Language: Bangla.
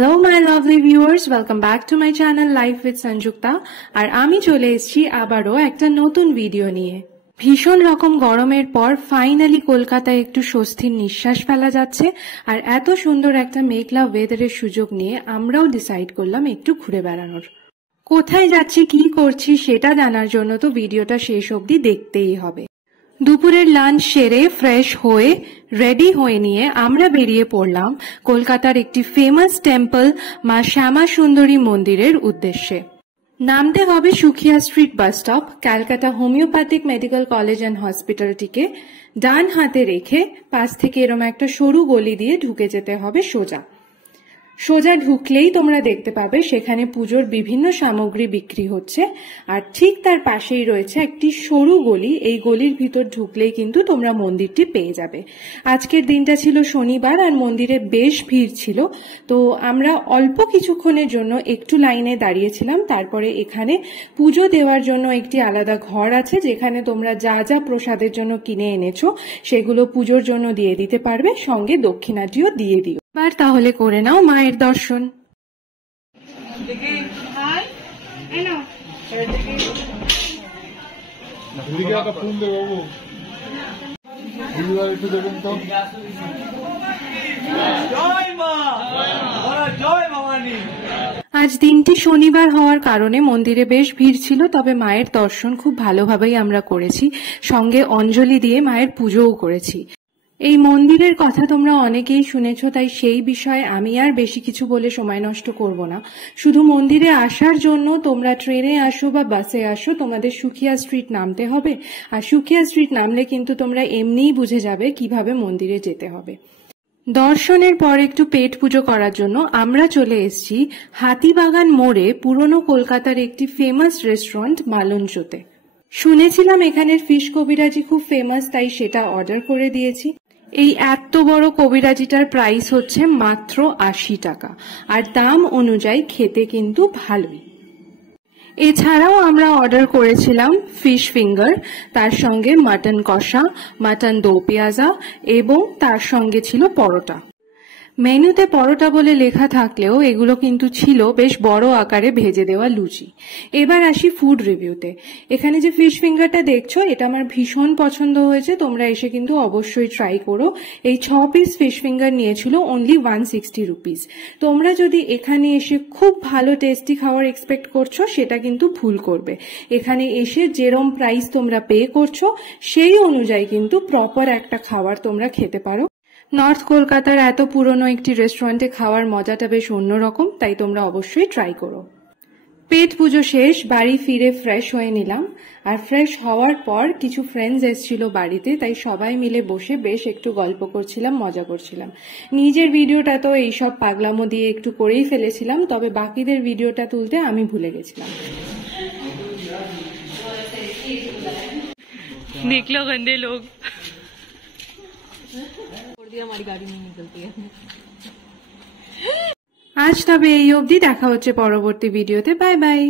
Hello my lovely viewers, welcome back to my channel life with Sanjukta. আর আমি চলে এসেছি আবারও একটা নতুন ভিডিও নিয়ে। ভীষণ রকম গরমের পর ফাইনালি কলকাতায় একটু স্বস্তির নিঃশ্বাস ফেলা যাচ্ছে। আর এত সুন্দর একটা মেঘলা ওয়েদারের সুযোগ নিয়ে আমরাও ডিসাইড করলাম একটু ঘুরে বেড়ানোর। কোথায় যাচ্ছি, কি করছি সেটা জানার জন্য তো ভিডিওটা শেষ অবধি দেখতেই হবে। দুপুরের লাঞ্চ সেরে ফ্রেশ হয়ে রেডি হয়ে নিয়ে আমরা বেরিয়ে পড়লাম কলকাতার একটি ফেমাস টেম্পল মা শ্যামা সুন্দরী মন্দিরের উদ্দেশ্যে। নামতে হবে Sukhia street bus stop. Calcutta homeopathic medical college and হসপিটালটিকে ডান হাতে রেখে পাশ থেকে এরম একটা সরু গলি দিয়ে ঢুকে যেতে হবে সোজা। সোজা ঢুকলেই তোমরা দেখতে পাবে সেখানে পুজোর বিভিন্ন সামগ্রী বিক্রি হচ্ছে। আর ঠিক তার পাশেই রয়েছে একটি সরু গলি। এই গলির ভিতর ঢুকলেই কিন্তু তোমরা মন্দিরটি পেয়ে যাবে। আজকের দিনটা ছিল শনিবার আর মন্দিরে বেশ ভিড় ছিল, তো আমরা অল্প কিছুক্ষণের জন্য একটু লাইনে দাঁড়িয়েছিলাম। তারপরে এখানে পুজো দেওয়ার জন্য একটি আলাদা ঘর আছে, যেখানে তোমরা যা যা প্রসাদের জন্য কিনে এনেছো সেগুলো পুজোর জন্য দিয়ে দিতে পারবে, সঙ্গে দক্ষিণাটিও দিয়ে দিও। এবার তাহলে করে নাও মায়ের দর্শন। আজ দিনটি শনিবার হওয়ার কারণে মন্দিরে বেশ ভিড় ছিল, তবে মায়ের দর্শন খুব ভালোভাবেই আমরা করেছি। সঙ্গে অঞ্জলি দিয়ে মায়ের পুজোও করেছি। এই মন্দিরের কথা তোমরা অনেকেই শুনেছ, তাই সেই বিষয়ে আমি আর বেশি কিছু বলে সময় নষ্ট করব না। শুধু মন্দিরে আসার জন্য তোমরা ট্রেনে আসো বা বাসে আসো, তোমাদের সুখিয়া স্ট্রিট নামতে হবে। আর সুখিয়া স্ট্রিট নামলে কিন্তু তোমরা এমনিই বুঝে যাবে কিভাবে মন্দিরে যেতে হবে। দর্শনের পর একটু পেট পুজো করার জন্য আমরা চলে এসেছি হাতিবাগান মোড়ে পুরনো কলকাতার একটি ফেমাস রেস্টুরেন্ট মালঞ্চতে। শুনেছিলাম এখানের ফিশ কবিরাজি খুব ফেমাস, তাই সেটা অর্ডার করে দিয়েছি। এই এত বড় কবিরাজিটার প্রাইস হচ্ছে মাত্র 80 টাকা, আর দাম অনুযায়ী খেতে কিন্তু ভালোই। এছাড়াও আমরা অর্ডার করেছিলাম ফিশ ফিঙ্গার, তার সঙ্গে মাটন কষা, মাটন দো পেঁয়াজা এবং তার সঙ্গে ছিল পরোটা। মেনুতে পরোটা বলে লেখা থাকলেও এগুলো কিন্তু ছিল বেশ বড় আকারে ভেজে দেওয়া লুচি। এবার আসি ফুড রিভিউতে। এখানে যে ফিশ ফিঙ্গারটা দেখছো, এটা আমার ভীষণ পছন্দ হয়েছে। তোমরা এসে কিন্তু অবশ্যই ট্রাই করো। এই 6 পিস ফিশ ফিঙ্গার নিয়েছিল অনলি 160 রুপিস। তোমরা যদি এখানে এসে খুব ভালো টেস্টি খাবার এক্সপেক্ট করছো, সেটা কিন্তু ভুল করবে। এখানে এসে যেরম প্রাইস তোমরা পে করছো সেই অনুযায়ী কিন্তু প্রপার একটা খাবার তোমরা খেতে পারো। নর্থ কলকাতার এত পুরনো একটি রেস্টুরেন্টে খাওয়ার মজাটা বেশ অন্যরকম, তাই তোমরা অবশ্যই ট্রাই করো। পেট পুজো শেষ, বাড়ি ফিরে ফ্রেশ হয়ে নিলাম। আর ফ্রেশ হওয়ার পর কিছু ফ্রেন্ডস এসেছিল বাড়িতে, তাই সবাই মিলে বসে বেশ একটু গল্প করছিলাম, মজা করছিলাম। নিজের ভিডিওটা তো এইসব পাগলামো দিয়ে একটু করেই ফেলেছিলাম, তবে বাকিদের ভিডিওটা তুলতে আমি ভুলে গেছিলাম। निकलो गंदे लोग। हमारी गाड़ी नहीं निकलती है। আজ তবে এই অবধি, দেখা হচ্ছে পরবর্তী ভিডিওতে। Bye bye.